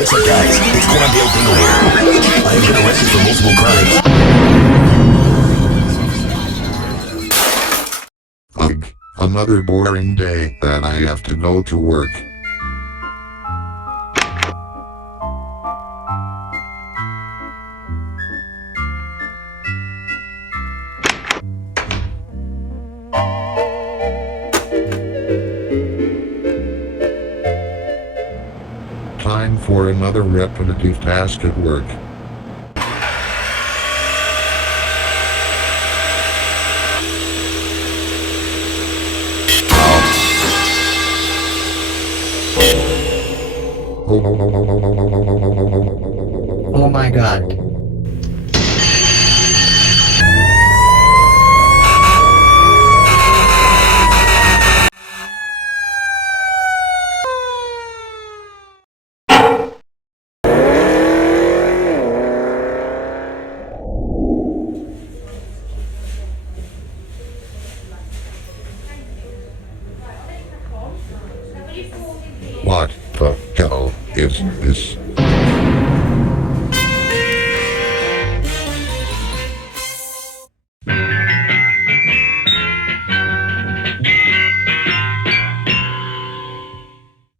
What's up, guys? It's Cornbread Dingle here. I have been arrested for multiple crimes. Ugh, another boring day that I have to go to work. Time for another repetitive task at work. Oh my god. What the hell is this?